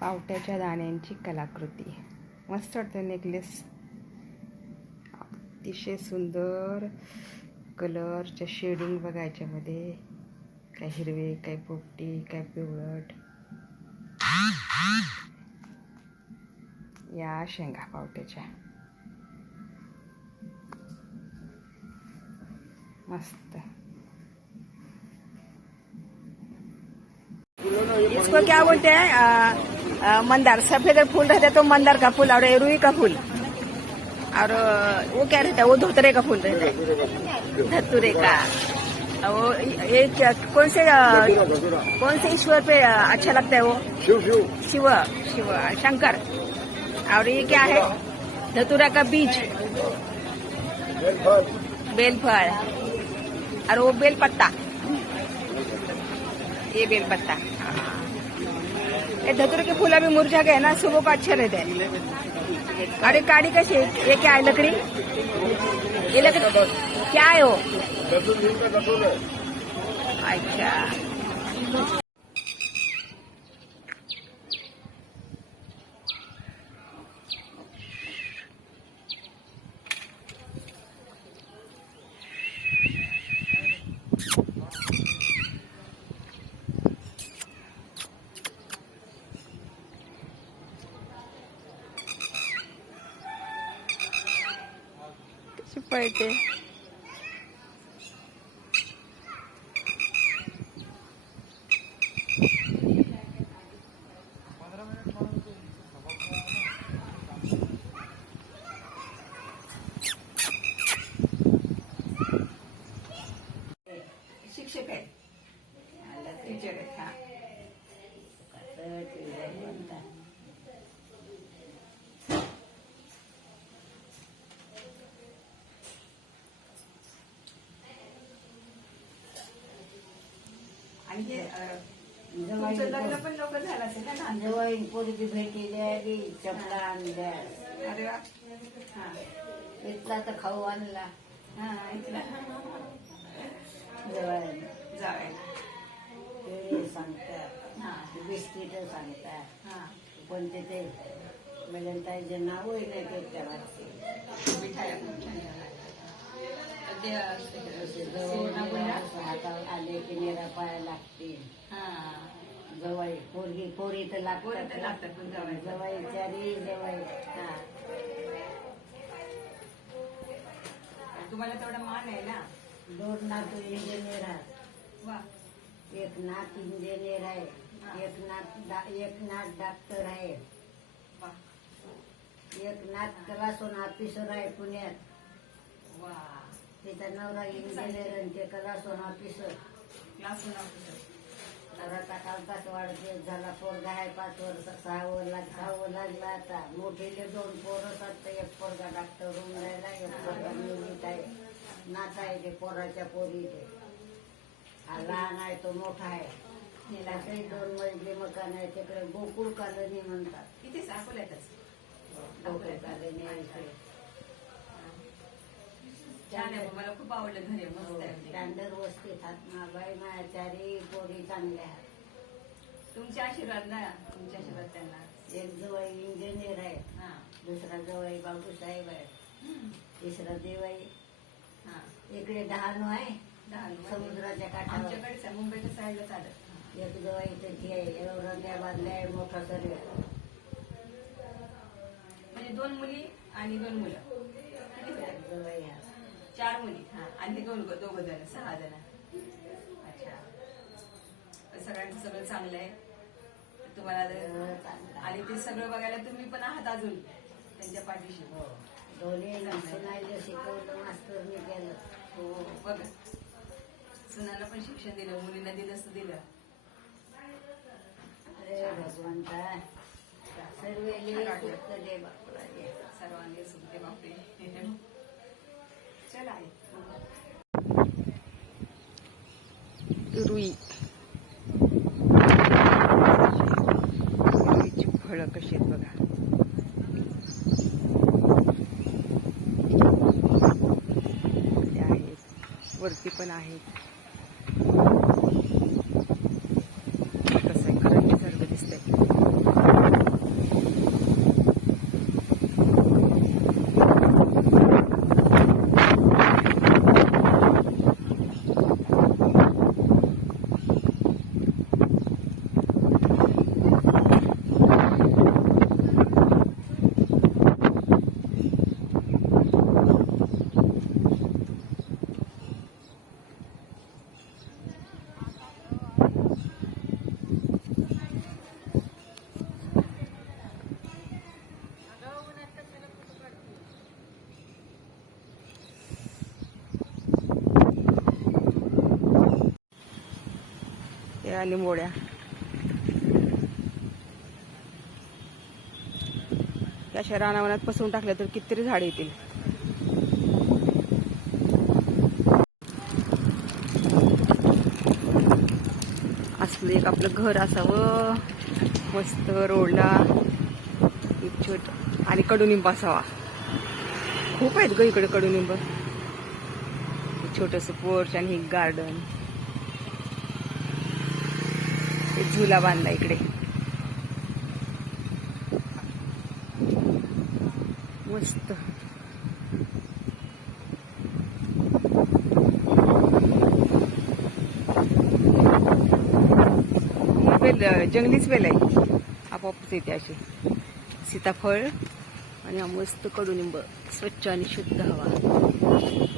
पावट्याच्या दाण्यांची कलाकृती. मस्त वाटतं नेकलेस अतिशय सुंदर कलरच्या शेडिंग बघा याच्यामध्ये. काय हिरवे काय पोपटी काय पिवळट. या शेंगा पावट्याच्या. मस्त. इसको क्या बोलते हैं? मंदार. सफेद फूल रहता है तो मंदार का फूल और रुई का फूल. और वो क्या रहता? है वो धोतरे का फूल रहता. है धतुरे का. और वो ये क्या कौन से कौन से ईश्वर पे अच्छा लगता है वो? शिव शिव. शिव शिव शंकर. और ये क्या है? धतुरा का बीज. बेलफल. और वो बेल पत्ता ये बेल पत्ता। ये धतुरे के फूल अभी मुरझा गए ना सुबह को अच्छे रहते हैं। अरे काड़ी कशी ये क्या है लकड़ी? ये लकड़ी क्या है वो? अच्छा। कशी पळते शिक्षक आहे टीचर आहेत हा आणि हे. अं, तुमचं लग्न पण लवकर झालं असेल ना लहान? जवळ पोरगी भेटीला आली चपला आणल्या अरे वा. हा. इथला तर खाऊ आणला. हा इथला. जवळ केळी सांगतात. हा. बिस्किट सांगतात. हा. पण तिथे वेलंताईचे नावही नाही त्याला मिठाया खूप छान झाल्या. ते, असे अं, जवळ सोनापुऱ्या. हातावर आले की निरा पाया लागतील. हा. जवळ पोरगी पोरी तर पोरी तर लागतात लागतात, पण जवळ. जवळ चारी जवळ हा. तुम्हाला तेवढा मान आहे ना? दोन नातू इंजिनियर आहेत. एक नात इंजिनियर आहे. एक नात एक नात डॉक्टर आहे. एक नात कलासून ऑफिसर आहे पुण्यात. तिचा नवरा इंजिनियर आणि ते कलासून ऑफिसर. क्लास घराचा कालताच वाढदिवस झाला पोरगा आहे पाच वर्ष सहावं लाग सहावं लागला आता. मोठीले दोन पोरं तर एक पोरगा डॉक्टर होऊन राहिला एक पोरगा म्युझिक आहे. नात आहे ते पोराच्या पोरी ते हा लहान आहे तो मोठा आहे. असे दोन मजली मकान आहे तिकडे गोकुळ कॉलनी म्हणतात. किती साखोल येतच गोकुळ कॉलनी आहे इकडे. छान आहे मला खूप आवडलं घरी मस्त आहे. ते. स्टँडर्ड वस्तीत हातमाबाई मायाचारी पोरी चांगल्या आहेत. तुमचे आशीर्वाद ना तुमचे आशीर्वाद त्यांना. एक जवळ इंजिनियर आहे. हा. दुसरा जवळ बाबूसाहेब आहे. तिसरा देवाई. हा. इकडे डहाणू आहे. लोक. समुद्राच्या काठावर. आमच्याकडेच आहे मुंबईच्या साईडला चालत. एक जवळ त्याची आहे. बांधल्या आहे मोठा सर्व म्हणजे दोन मुली आणि दोन मुलं? जवळ. चार मुली. हा आणि हे दोन दोघ जण सहा जण. अच्छा. सगळ्यांचं सगळं चांगलं आहे. तुम्हाला आहे. आणि ते सगळं बघायला तुम्ही पण आहात अजून त्यांच्या पाठीशी. हो. हो बघ. सुनाला पण शिक्षण दिलं मुलींना दिलं असं दिलं. अरे भगवंता सर्व. सर्वांनी सुखते बापरे चला आहे. रुई. रुईची फळं कशी आहेत बघा. ते आहेत. वरती पण आहेत. लिंबोड्या त्या अशा रानावनात पसवून टाकल्या तर कितीतरी झाडे येतील. असलं एक आपलं घर असावं. मस्त रोडला एक छोट आणि कडुनिंब असावा. खूप आहेत ग इकडे कडुनिंब. छोटस पोर्च आणि एक गार्डन एक झुला बांधला इकडे. मस्त. वेल जंगलीच वेल आहे. आपोआपच येते अशी. सीताफळ आणि मस्त कडुनिंब स्वच्छ आणि शुद्ध हवा.